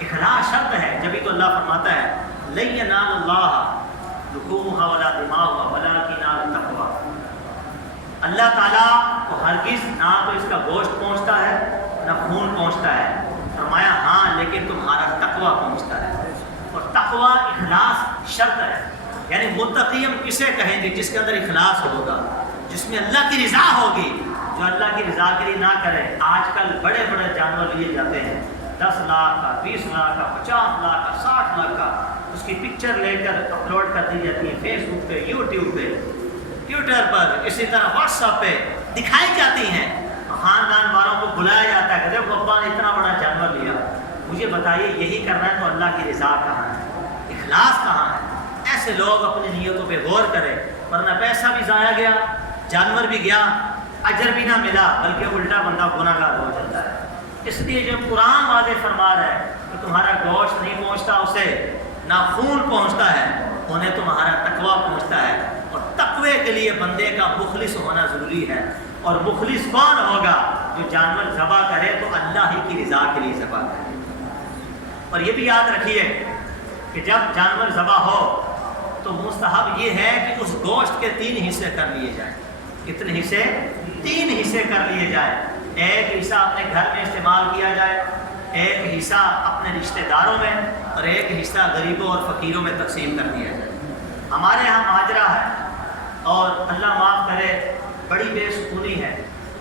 اخلاص شرط ہے۔ جبھی تو اللہ فرماتا ہے لن ینال اللہ لحومها ولا دماؤها ولکن ینالہ التقوی۔ اللہ تعالیٰ کو ہرگز نہ تو اس کا گوشت پہنچتا ہے نہ خون پہنچتا ہے، فرمایا ہاں لیکن تمہارا تقوی پہنچتا ہے، اور تقوی اخلاص شرط ہے۔ یعنی متقی ہم کسے کہیں گے؟ جس کے اندر اخلاص ہوگا، جس میں اللہ کی رضا ہوگی۔ جو اللہ کی رضا کے لیے نہ کرے، آج کل بڑے بڑے جانور لیے جاتے ہیں، 10 لاکھ کا، 20 لاکھ کا، 50 لاکھ کا، 60 لاکھ کا، اس کی پکچر لے کر اپلوڈ کر دی جاتی ہے فیس بک پہ، یوٹیوب پہ، ٹویٹر پر، اسی طرح واٹس ایپ پہ دکھائی جاتی ہیں۔ خاندان والوں کو بلایا جاتا ہے کہ دیکھو ابا نے اتنا بڑا جانور لیا۔ مجھے بتائیے یہی کرنا ہے تو اللہ کی رضا کہاں ہے، اخلاص کہاں ہے؟ ایسے لوگ اپنی نیتوں پہ غور کریں، ورنہ پیسہ بھی ضائع گیا، جانور بھی گیا، اجر بھی نہ ملا، بلکہ الٹا بندہ گناہگار ہو جاتا ہے۔ اس لیے جو قرآن واضح فرما رہا ہے کہ تمہارا گوشت نہیں پہنچتا اسے، نہ خون پہنچتا ہے، انہیں تمہارا تقویٰ پہنچتا ہے۔ اور تقوی کے لیے بندے کا مخلص ہونا ضروری ہے، اور مخلص کون ہوگا؟ جو جانور ذبح کرے تو اللہ ہی کی رضا کے لیے ذبح کرے۔ اور یہ بھی یاد رکھیے کہ جب جانور ذبح ہو تو مستحب یہ ہے کہ اس گوشت کے 3 حصے کر لیے جائیں۔ کتنے حصے؟ 3 حصے کر لیے جائیں۔ ایک حصہ اپنے گھر میں استعمال کیا جائے، ایک حصہ اپنے رشتہ داروں میں، اور ایک حصہ غریبوں اور فقیروں میں تقسیم کر دیا جائے۔ ہمارے ہاں ماجرا ہے، اور اللہ معاف کرے بڑی بے سکونی ہے،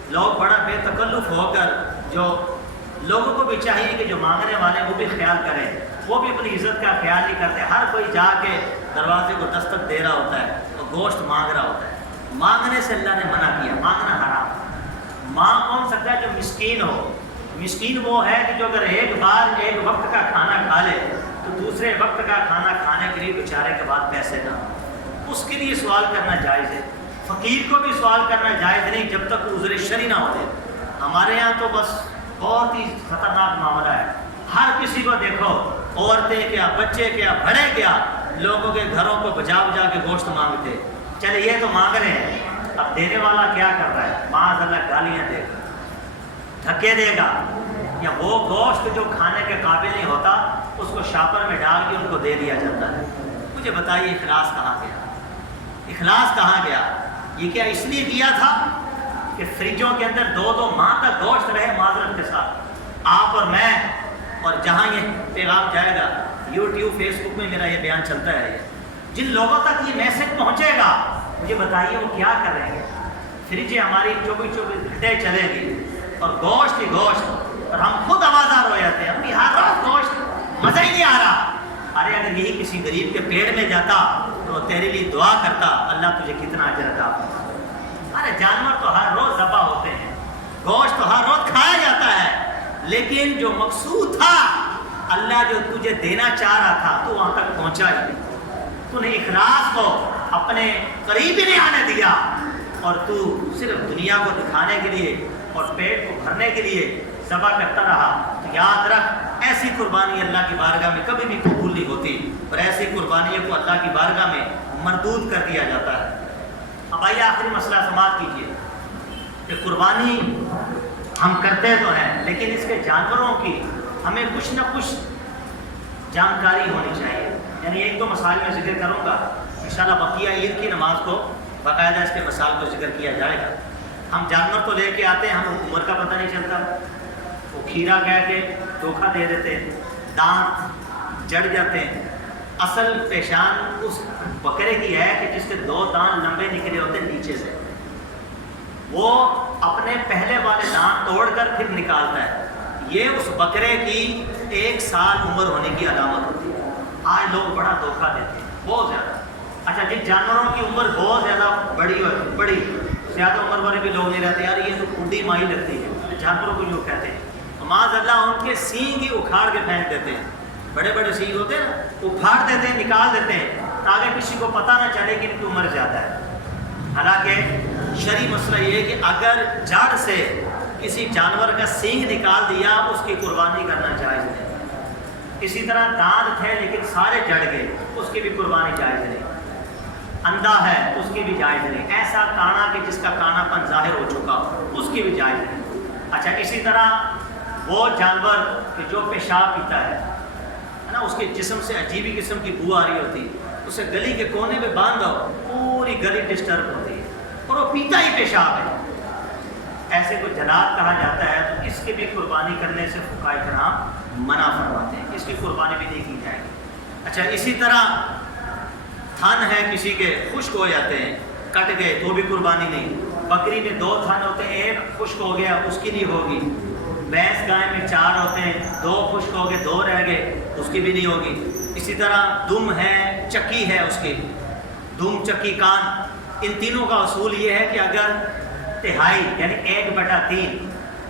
لوگ بڑا بے تکلف ہو کر، جو لوگوں کو بھی چاہیے کہ جو مانگنے والے وہ بھی خیال کریں، وہ بھی اپنی عزت کا خیال نہیں کرتے۔ ہر کوئی جا کے دروازے کو دستک دے رہا ہوتا ہے اور گوشت مانگ رہا ہوتا ہے۔ مانگنے سے اللہ نے منع کیا، مانگنا حرام ہے۔ مانگ کون سکتا ہے؟ جو مسکین ہو۔ مسکین وہ ہے کہ جو اگر ایک بار ایک وقت کا کھانا کھا لے تو دوسرے وقت کا کھانا کھانے کے لیے بیچارے کے بعد پیسے نہ ہوں، اس کے لیے سوال کرنا جائز ہے۔ فقیر کو بھی سوال کرنا جائز نہیں جب تک عذر شرعی نہ ہو جائے۔ ہمارے یہاں تو بس بہت ہی خطرناک معاملہ ہے، ہر کسی کو دیکھو، عورتیں کیا، بچے کیا، بڑے کیا، لوگوں کے گھروں کو بجا بجا کے گوشت مانگتے۔ چلے یہ تو مانگ رہے ہیں، اب دینے والا کیا کر رہا ہے؟ معاذ اللہ گالیاں دے گا، دھکے دے گا، یا وہ گوشت جو کھانے کے قابل نہیں ہوتا اس کو شاپر میں ڈال کے ان کو دے دیا جاتا ہے۔ مجھے بتائیے اخلاص کہاں گیا؟ اخلاص کہاں گیا؟ یہ کیا اس لیے کیا تھا کہ فریجوں کے اندر 2 ماہ تک گوشت رہے معذرت کے ساتھ؟ آپ اور میں، اور جہاں یہ پیغام جائے گا، یوٹیوب فیس بک میں میرا یہ بیان چلتا ہے، جن لوگوں تک یہ میسج پہنچے گا مجھے بتائیے وہ کیا کر رہے ہیں؟ فریجیں ہماری 24 گھنٹے چلے گی اور گوشت ہی گوشت، اور ہم خود آوازدار ہو جاتے ہیں، ہم ہر روز گوشت، مزہ ہی نہیں آ رہا۔ ارے اگر یہی کسی غریب کے پیڑ میں جاتا تو وہ تیرے لیے دعا کرتا، اللہ تجھے کتنا اجر عطا فرمائے۔ ارے جانور تو ہر روز ذبح ہوتے ہیں، گوشت تو ہر روز کھایا جاتا ہے، لیکن جو مقصود تھا، اللہ جو تجھے دینا چاہ رہا تھا تو وہاں تک پہنچا ہی نہیں۔ تو نے اخلاص کو اپنے قریب ہی نہیں آنے دیا، اور تو صرف دنیا کو دکھانے کے لیے اور پیٹ کو بھرنے کے لیے ذبح کرتا رہا۔ تو یاد رکھ ایسی قربانی اللہ کی بارگاہ میں کبھی بھی قبول نہیں ہوتی، اور ایسی قربانیوں کو اللہ کی بارگاہ میں مردود کر دیا جاتا ہے۔ اب آئیے آخری مسئلہ سماعت کیجیے کہ قربانی ہم کرتے تو ہیں، لیکن اس کے جانوروں کی ہمیں کچھ نہ کچھ جانکاری ہونی چاہیے۔ یعنی ایک دو مسائل میں ذکر کروں گا، انشاءاللہ بقیہ عید کی نماز کو باقاعدہ اس کے مسائل کو ذکر کیا جائے گا۔ ہم جانور تو لے کے آتے ہیں، ہمیں عمر کا پتہ نہیں چلتا، وہ کھیرا کہہ کے دھوکہ دے دیتے ہیں، دانت جڑ جاتے ہیں۔ اصل پیشان اس بکرے کی ہے کہ جس کے 2 دانت لمبے نکلے ہوتے ہیں نیچے سے، وہ اپنے پہلے والے دانت توڑ کر پھر نکالتا ہے۔ یہ اس بکرے کی 1 سال عمر ہونے کی علامت ہوتی ہے۔ آج لوگ بڑا دھوکہ دیتے ہیں، بہت زیادہ۔ اچھا، جن جانوروں کی عمر بہت زیادہ بڑی زیادہ عمر والے بھی لوگ نہیں رہتے، یار یہ تو کھنڈی مائی لگتی ہے، جانوروں کو جو کہتے ہیں، معاذ اللہ ان کے سینگ ہی اکھاڑ کے پھینک دیتے ہیں۔ بڑے بڑے سینگ ہوتے ہیں نا، اکھاڑ دیتے ہیں، نکال دیتے ہیں تاکہ کسی کو پتہ نہ چلے کہ ان کی عمر زیادہ ہے۔ حالانکہ شرعی مسئلہ یہ ہے کہ اگر جڑ سے کسی جانور کا سینگ نکال دیا، اس کی قربانی کرنا جائز نہیں۔ اسی طرح دانت تھے لیکن سارے جڑ گئے، اس کی بھی قربانی جائز نہیں۔ اندھا ہے، اس کی بھی جائز نہیں۔ ایسا کانا کہ جس کا کانا پن ظاہر ہو چکا، اس کی بھی جائز نہیں۔ اچھا، اسی طرح وہ جانور کہ جو پیشاب پیتا ہے نا، اس کے جسم سے عجیبی قسم کی بو آ رہی ہوتی، اسے گلی کے کونے میں باندھ دو، پوری گلی ڈسٹرب ہوتی ہے اور وہ پیتا ہی پیشاب ہے، ایسے کو جلاد کہا جاتا ہے، تو اس کی بھی قربانی کرنے سے فقہاء کرام منع فرماتے ہیں، اس کی قربانی بھی نہیں کی جائے گی۔ اچھا، اسی طرح تھن ہے کسی کے، خشک ہو جاتے ہیں، کٹ گئے تو بھی قربانی نہیں۔ بکری میں 2 تھن ہوتے ہیں، ایک خشک ہو گیا اس کی نہیں ہوگی۔ بھینس گائے میں 4 ہوتے ہیں، 2 خشک ہو گئے 2 رہ گئے، اس کی بھی نہیں ہوگی۔ اسی طرح دم ہے، چکی ہے، اس کی دم، چکی، کان، ان تینوں کا اصول یہ ہے کہ اگر تہائی یعنی 1/3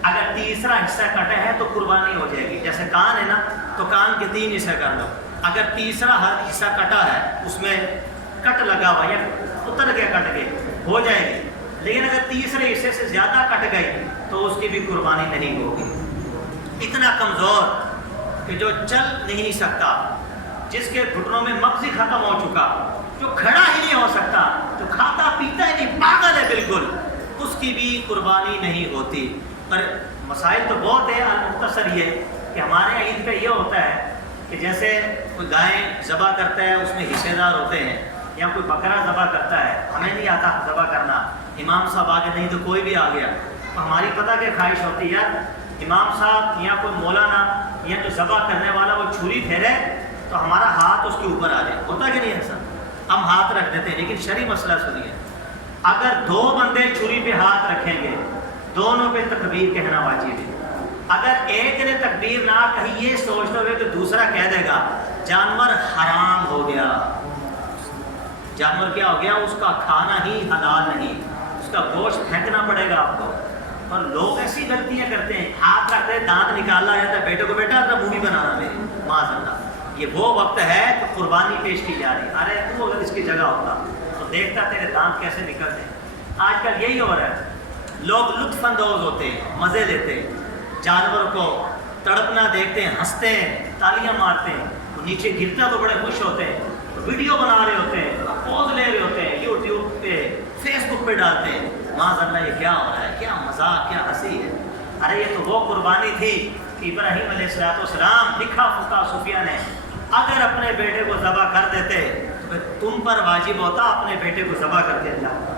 اگر تیسرا حصہ کٹا ہے تو قربانی ہو جائے گی۔ جیسے کان ہے نا، تو کان کے 3 حصے کر لو، اگر تیسرا حصہ کٹا ہے، اس میں کٹ لگا ہوا یا اتر گیا، کٹ گئے، ہو جائے گی۔ لیکن اگر تیسرے حصے سے زیادہ کٹ گئی تو اس کی بھی قربانی نہیں ہوگی۔ اتنا کمزور کہ جو چل نہیں سکتا، جس کے گھٹنوں میں مغزی ختم ہو چکا، جو کھڑا ہی نہیں ہو سکتا، جو کھاتا پیتا ہی نہیں، پاگل ہے بالکل، اس کی بھی قربانی نہیں ہوتی۔ پر مسائل تو بہت ہیں، مختصر یہ کہ ہمارے عید پہ یہ ہوتا ہے کہ جیسے کوئی گائے ذبح کرتا ہے، اس میں حصے دار ہوتے ہیں، یا کوئی بکرا ذبح کرتا ہے، ہمیں نہیں آتا ذبح کرنا، امام صاحب آگے نہیں تو کوئی بھی آ گیا، تو ہماری پتہ کہ خواہش ہوتی ہے یار امام صاحب یا کوئی مولانا یا جو ذبح کرنے والا وہ چھری پھیرے تو ہمارا ہاتھ اس کے اوپر آ جائے، ہوتا کہ نہیں ایسا؟ ہم ہاتھ رکھ دیتے ہیں، لیکن شرعی مسئلہ سنیے، اگر 2 بندے چھری پہ ہاتھ رکھیں گے، دونوں پہ تکبیر کہنا واجب ہے۔ اگر ایک نے تکبیر نہ کہی، یہ سوچتے ہوئے کہ دوسرا کہہ دے گا جانور حرام ہو گیا، جانور کیا ہو گیا، اس کا کھانا ہی حلال نہیں، اس کا گوشت پھینکنا پڑے گا آپ کو۔ اور لوگ ایسی غلطیاں کرتے ہیں، ہاتھ رکھتے ہیں، دانت نکالنا جاتا ہے، بیٹے کو بیٹا ذرا مووی بنانا میری، معاذ اللہ، یہ وہ وقت ہے کہ قربانی پیش کی جا رہی ہے۔ ارے تو اگر اس کی جگہ ہوتا تو دیکھتا تیرے دانت کیسے نکلتے ہیں۔ آج کل یہی ہو رہا ہے، لوگ لطف اندوز ہوتے ہیں، مزے لیتے ہیں، جانور کو تڑپنا دیکھتے ہیں، ہنستے ہیں، تالیاں مارتے ہیں، تو نیچے گرتا تو بڑے خوش ہوتے ہیں، ویڈیو بنا رہے ہوتے ہیں، پوز لے رہے ہوتے ہیں، یوٹیوب پہ، فیس بک پہ ڈالتے ہیں۔ معاذ اللہ، یہ کیا ہو رہا ہے؟ کیا مذاق، کیا ہنسی ہے! ارے یہ تو وہ قربانی تھی کہ ابراہیم علیہ السلام، لکھا فقہ صوفیہ نے، اگر اپنے بیٹے کو ذبح کر دیتے تو پھر تم پر واجب ہوتا اپنے بیٹے کو ذبح کر کے اللہ۔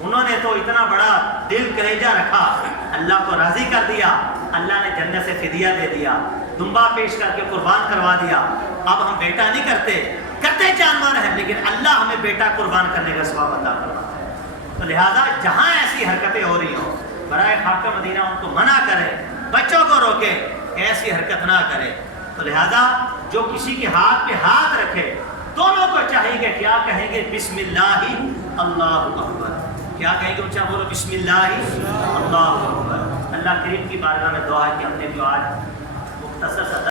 انہوں نے تو اتنا بڑا دل کلیجہ رکھا، اللہ کو راضی کر دیا، اللہ نے جنت سے فدیہ دے دیا، دمبا پیش کر کے قربان کروا دیا۔ اب ہم بیٹا نہیں کرتے جانور ہیں، لیکن اللہ ہمیں بیٹا قربان کرنے کا ثواب عطا کرواتا ہے۔ تو لہٰذا جہاں ایسی حرکتیں ہو رہی ہوں، برائے خاک مدینہ ان کو منع کرے، بچوں کو روکے، ایسی حرکت نہ کرے۔ تو لہٰذا جو کسی کے ہاتھ پہ ہاتھ رکھے، دونوں کو چاہیے کہ کیا کہیں گے؟ بسم اللہ اللہ اکبر۔ کیا کہیں گے؟ اونچا بولو، بسم اللہ اللہ اکبر۔ اللہ کریم کی بارگاہ میں دعا ہے کہ ہم نے جو آج مختصر